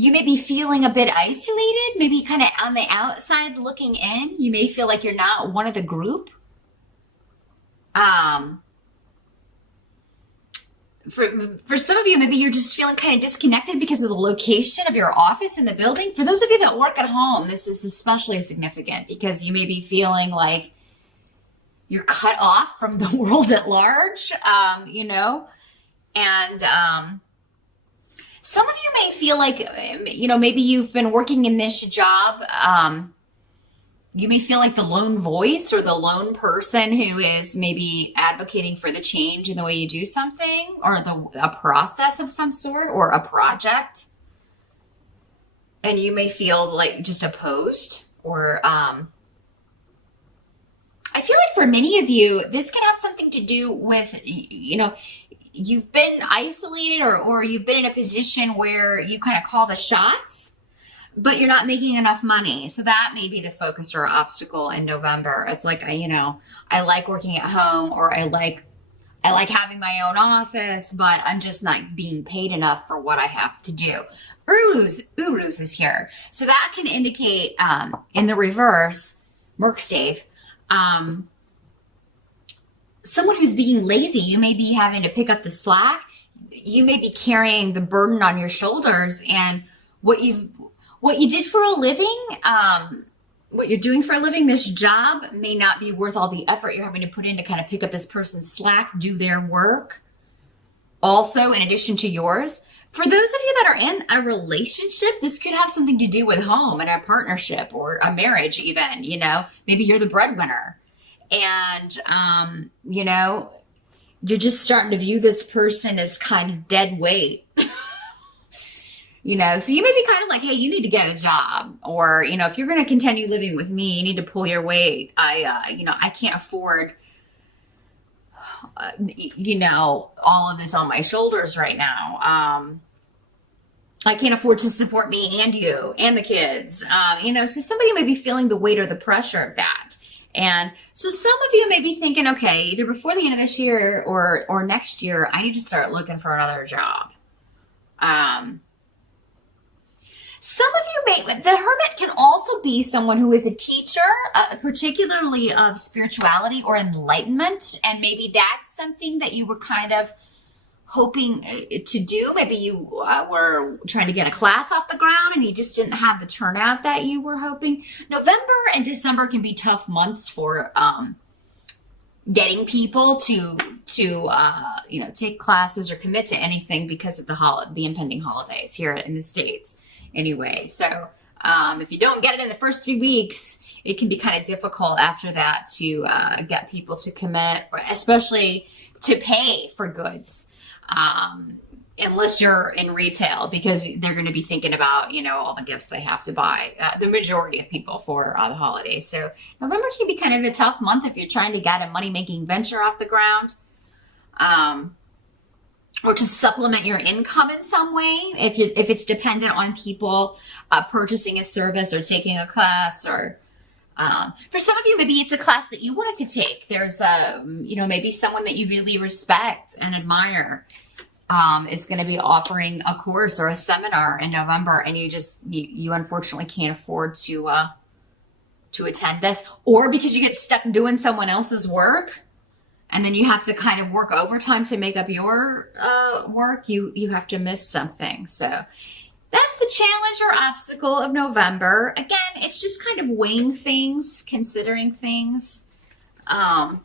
You may be feeling a bit isolated, maybe kind of on the outside looking in. You may feel like you're not one of the group. Um, for some of you, maybe you're just feeling kind of disconnected because of the location of your office in the building. For those of you that work at home, this is especially significant because you may be feeling like you're cut off from the world at large, and some of you may feel like, maybe you've been working in this job. You may feel like the lone voice or the lone person who is maybe advocating for the change in the way you do something or a process of some sort or a project. And you may feel like just opposed or, I feel like for many of you, this can have something to do with, you've been isolated or you've been in a position where you kind of call the shots, but you're not making enough money. So that may be the focus or obstacle in November. It's like, I like working at home, or I like having my own office, but I'm just not being paid enough for what I have to do. Uruz is here. So that can indicate, in the reverse, Merkstave, someone who's being lazy. You may be having to pick up the slack. You may be carrying the burden on your shoulders, and what you did for a living, what you're doing for a living, this job may not be worth all the effort you're having to put in to kind of pick up this person's slack, do their work. Also, in addition to yours, for those of you that are in a relationship, this could have something to do with home and a partnership or a marriage even, maybe you're the breadwinner and, you're just starting to view this person as kind of dead weight. So you may be kind of like, hey, you need to get a job, or, if you're going to continue living with me, you need to pull your weight. I can't afford, all of this on my shoulders right now. I can't afford to support me and you and the kids. So somebody may be feeling the weight or the pressure of that. And so some of you may be thinking, okay, either before the end of this year or next year, I need to start looking for another job. Some of you the hermit can also be someone who is a teacher, particularly of spirituality or enlightenment. And maybe that's something that you were kind of hoping to do. Maybe you were trying to get a class off the ground and you just didn't have the turnout that you were hoping. November and December can be tough months for getting people to take classes or commit to anything because of the impending holidays here in the States. Anyway, so if you don't get it in the first 3 weeks, it can be kind of difficult after that to get people to commit, or especially to pay for goods, unless you're in retail, because they're going to be thinking about, all the gifts they have to buy, the majority of people for the holidays. So November can be kind of a tough month if you're trying to get a money-making venture off the ground. Or to supplement your income in some way, if it's dependent on people purchasing a service or taking a class, or for some of you, maybe it's a class that you wanted to take. There's maybe someone that you really respect and admire is going to be offering a course or a seminar in November, and you unfortunately can't afford to attend this, or because you get stuck doing someone else's work. And then you have to kind of work overtime to make up your work. You have to miss something. So that's the challenge or obstacle of November. Again, it's just kind of weighing things, considering things. But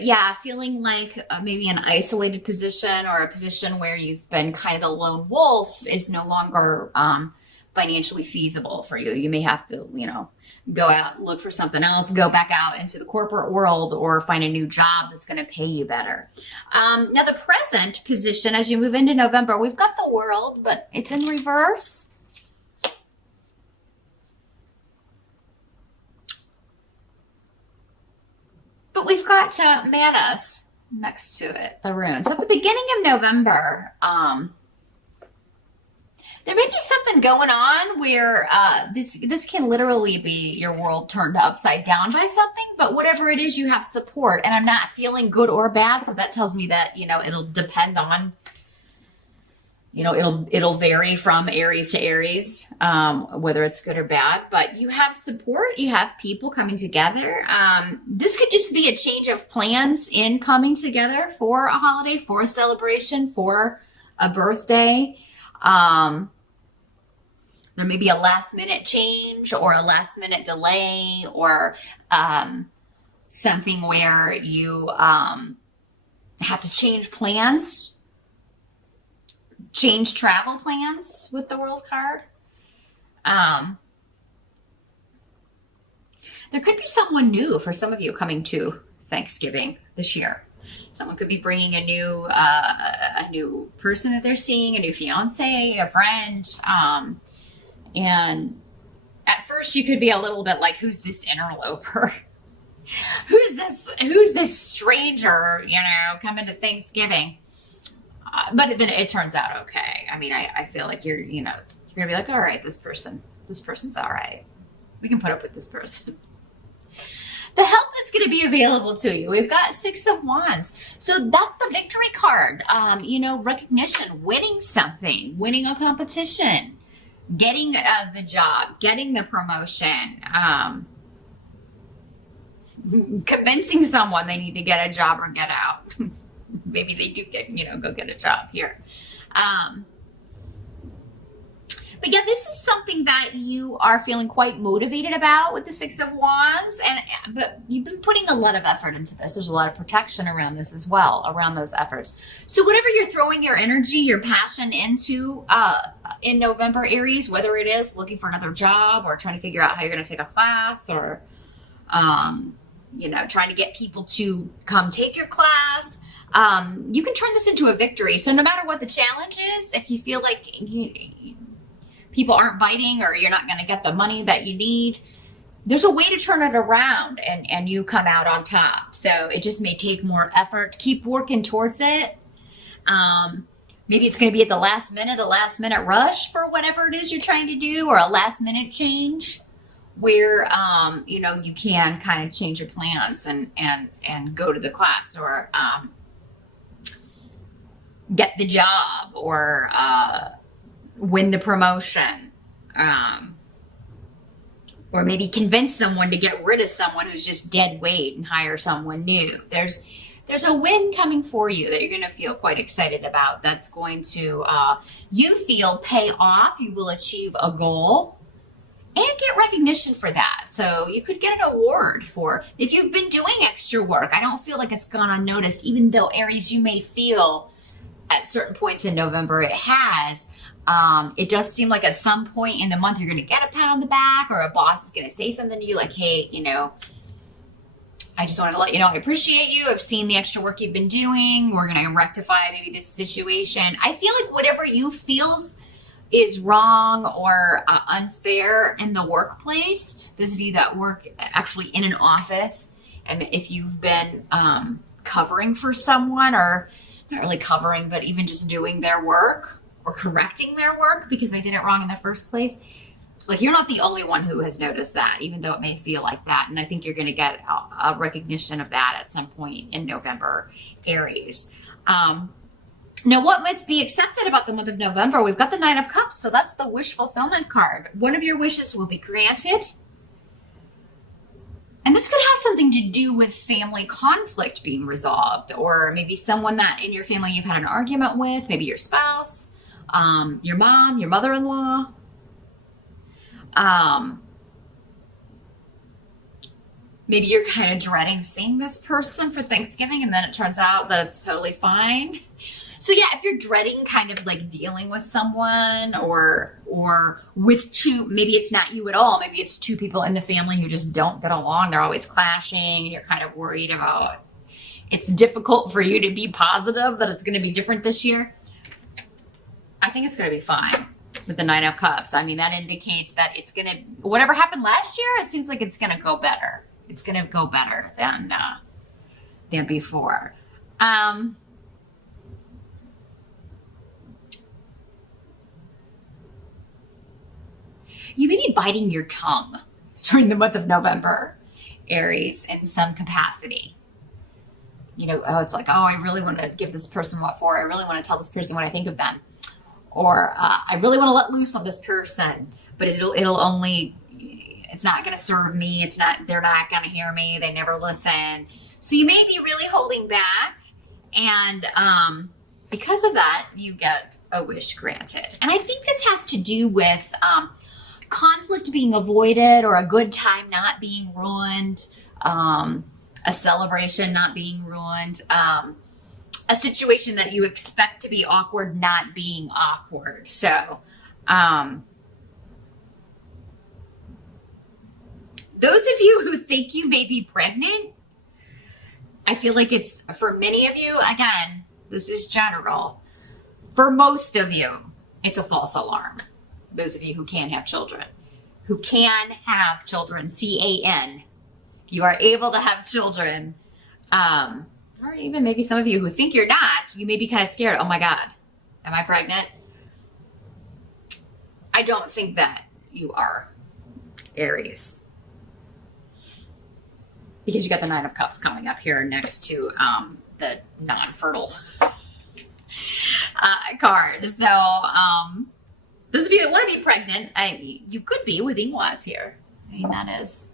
yeah, feeling like maybe an isolated position or a position where you've been kind of the lone wolf is no longer financially feasible for you. You may have to, go out, look for something else, go back out into the corporate world, or find a new job that's going to pay you better. Now, the present position, as you move into November, we've got the World, but it's in reverse. But we've got Manas next to it, the rune. So at the beginning of November, there may be something going on where this can literally be your world turned upside down by something, but whatever it is, you have support. And I'm not feeling good or bad, so that tells me that, it'll depend on, You know, it'll vary from Aries to Aries, whether it's good or bad, but you have support, you have people coming together. This could just be a change of plans in coming together for a holiday, for a celebration, for a birthday. There may be a last minute change or a last minute delay, or something where you have to change plans, change travel plans with the World card. There could be someone new for some of you coming to Thanksgiving this year. Someone could be bringing a new person that they're seeing, a new fiance, a friend. And at first you could be a little bit like, who's this interloper? Who's this stranger, you know, coming to Thanksgiving? But then it turns out okay. I mean, I feel like you're gonna be like, all right, this person's all right. We can put up with this person. The help that's going to be available to you. We've got 6 of Wands. So that's the victory card. Recognition, winning something, winning a competition, getting the job, getting the promotion, convincing someone they need to get a job or get out. Maybe they do go get a job here. But yeah, this is something that you are feeling quite motivated about with the 6 of Wands, but you've been putting a lot of effort into this. There's a lot of protection around this as well, around those efforts. So whatever you're throwing your energy, your passion into in November, Aries, whether it is looking for another job or trying to figure out how you're going to take a class, or trying to get people to come take your class, you can turn this into a victory. So no matter what the challenge is, if you feel like people aren't biting or you're not going to get the money that you need, there's a way to turn it around and you come out on top. So it just may take more effort. Keep working towards it. Maybe it's going to be at the last minute, a last minute rush for whatever it is you're trying to do, or a last minute change where, you can kind of change your plans and go to the class, or get the job, or win the promotion, or maybe convince someone to get rid of someone who's just dead weight and hire someone new. There's a win coming for you that you're going to feel quite excited about. That's going to, you feel, pay off. You will achieve a goal and get recognition for that. So you could get an award for, if you've been doing extra work. I don't feel like it's gone unnoticed, even though, Aries, you may feel at certain points in November it has. It does seem like at some point in the month you're going to get a pat on the back, or a boss is going to say something to you like, hey, I just wanted to let you know I appreciate you. I've seen the extra work you've been doing. We're going to rectify maybe this situation. I feel like whatever you feel is wrong or unfair in the workplace, those of you that work actually in an office, and if you've been covering for someone, or not really covering, but even just doing their work or correcting their work because they did it wrong in the first place, like, you're not the only one who has noticed that, even though it may feel like that. And I think you're going to get a recognition of that at some point in November, Aries. Now, what must be accepted about the month of November? We've got the 9 of Cups, so that's the wish fulfillment card. One of your wishes will be granted. And this could have something to do with family conflict being resolved, or maybe someone that in your family you've had an argument with, maybe your spouse, your mom, your mother-in-law. Maybe you're kind of dreading seeing this person for Thanksgiving, and then it turns out that it's totally fine. So yeah, if you're dreading kind of like dealing with someone, or with two, maybe it's not you at all. Maybe it's two people in the family who just don't get along. They're always clashing, and you're kind of worried about, it's difficult for you to be positive that it's going to be different this year. I think it's going to be fine with the 9 of Cups. I mean, that indicates that it's going to, whatever happened last year, it seems like it's going to go better. It's going to go better than before. You may be biting your tongue during the month of November, Aries, in some capacity. It's like, oh, I really want to give this person what for. I really want to tell this person what I think of them. or I really want to let loose on this person, but it'll only, it's not going to serve me. They're not going to hear me. They never listen. So you may be really holding back, and because of that, you get a wish granted. And I think this has to do with conflict being avoided, or a good time not being ruined, a celebration not being ruined, a situation that you expect to be awkward not being awkward. So those of you who think you may be pregnant, I feel like it's, for many of you, again, this is general, for most of you, it's a false alarm. Those of you who can have children, CAN, you are able to have children. Or even maybe some of you who think you're not, you may be kind of scared. Oh my God, am I pregnant? I don't think that you are, Aries. Because you got the 9 of Cups coming up here next to the non-fertile card. So those of you that want to be pregnant, you could be with Ingwas here. I mean, that is,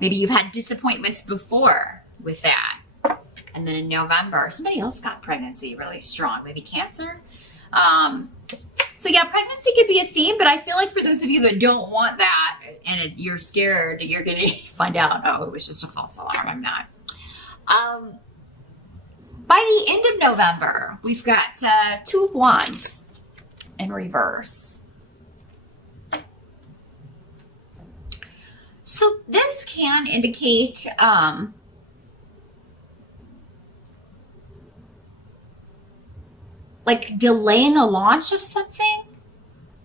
maybe you've had disappointments before with that. And then in November, somebody else got pregnancy really strong, maybe Cancer. So yeah, pregnancy could be a theme, but I feel like for those of you that don't want that and you're scared, you're going to find out, oh, it was just a false alarm. I'm not. By the end of November, we've got 2 of Wands in reverse. So this can indicate like delaying a launch of something,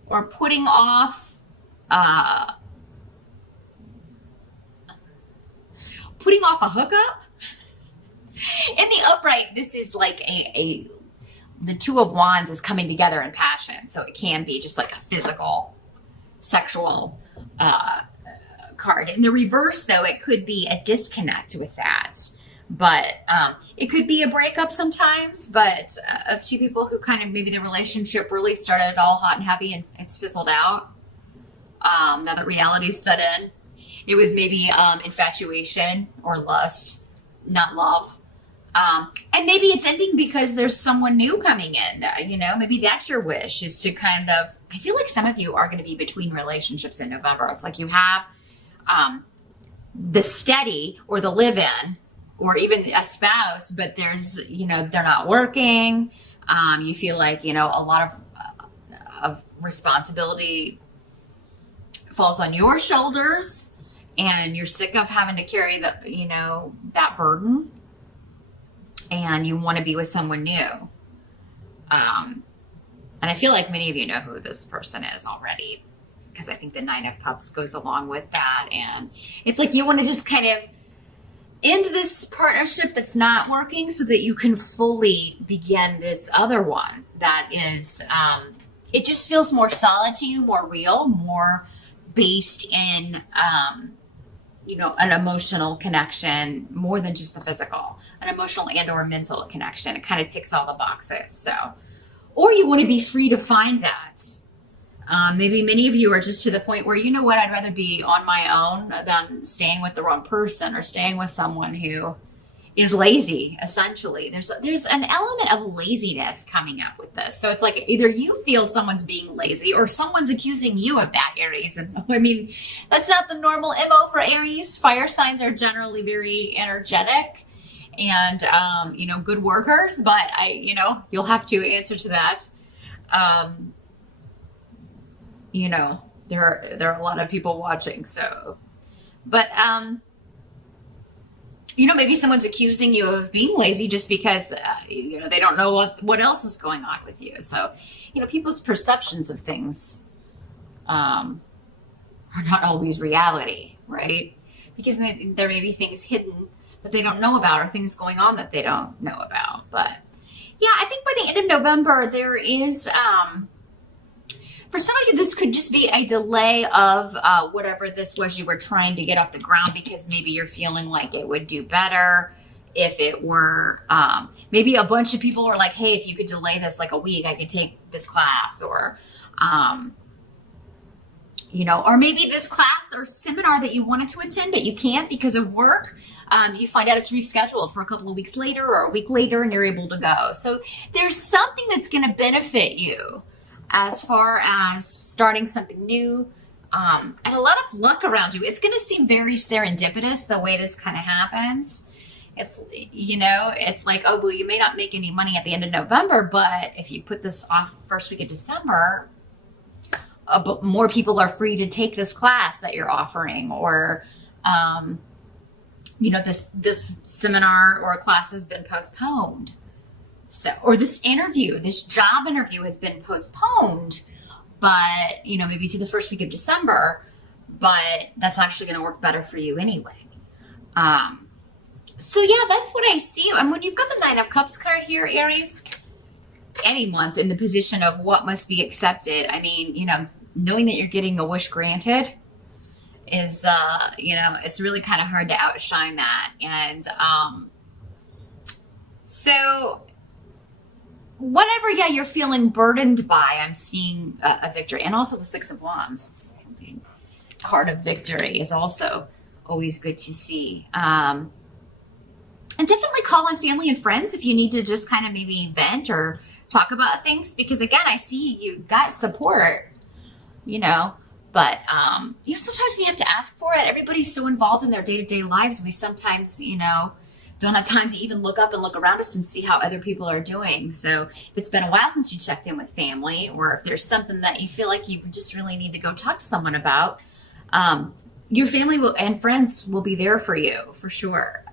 or putting off a hookup. In the upright, this is like the 2 of Wands is coming together in passion. So it can be just like a physical, sexual card. In the reverse, though, it could be a disconnect with that. But it could be a breakup sometimes, but of 2 people who kind of, maybe the relationship really started all hot and happy and it's fizzled out. Now that reality's set in. It was maybe infatuation or lust, not love. And maybe it's ending because there's someone new coming in. Maybe that's your wish, is to kind of, I feel like some of you are going to be between relationships in November. It's like you have the steady or the live-in, or even a spouse, but there's, they're not working. You feel like, a lot of responsibility falls on your shoulders, and you're sick of having to carry that burden, and you want to be with someone new. And I feel like many of you know who this person is already, because I think the 9 of Cups goes along with that. And it's like you want to just kind of end this partnership that's not working so that you can fully begin this other one that is, it just feels more solid to you, more real, more based in, an emotional connection, more than just the physical, an emotional and or mental connection. It kind of ticks all the boxes. So, or you want to be free to find that. Maybe many of you are just to the point where, I'd rather be on my own than staying with the wrong person, or staying with someone who is lazy, essentially. There's an element of laziness coming up with this. So it's like either you feel someone's being lazy, or someone's accusing you of that, Aries. And I mean, that's not the normal MO for Aries. Fire signs are generally very energetic and, good workers, but you'll have to answer to that. There are a lot of people watching, so, but, maybe someone's accusing you of being lazy just because, they don't know what else is going on with you. So, people's perceptions of things, are not always reality, right? Because there may be things hidden that they don't know about, or things going on that they don't know about. But yeah, I think by the end of November, there is, for some of you, this could just be a delay of whatever this was you were trying to get off the ground, because maybe you're feeling like it would do better if it were maybe a bunch of people are like, hey, if you could delay this like a week, I could take this class, or or maybe this class or seminar that you wanted to attend, but you can't because of work. You find out it's rescheduled for a couple of weeks later or a week later, and you're able to go. So there's something that's going to benefit you as far as starting something new, and a lot of luck around you. It's going to seem very serendipitous the way this kind of happens. It's, it's like, oh, well, you may not make any money at the end of November, but if you put this off first week of December, but more people are free to take this class that you're offering, or, this seminar or class has been postponed. So, or this job interview has been postponed, but, maybe to the first week of December, but that's actually going to work better for you anyway. So yeah, that's what I see. And when you've got the Nine of Cups card here, Aries, any month in the position of what must be accepted, I mean, knowing that you're getting a wish granted is, it's really kind of hard to outshine that. And so whatever, you're feeling burdened by, I'm seeing a victory. And also the Six of Wands, card of victory, is also always good to see. And definitely call on family and friends if you need to just kind of maybe vent or talk about things, because again, I see you got support, but, sometimes we have to ask for it. Everybody's so involved in their day-to-day lives. We sometimes, don't have time to even look up and look around us and see how other people are doing. So if it's been a while since you checked in with family, or if there's something that you feel like you just really need to go talk to someone about, your family and friends will be there for you for sure.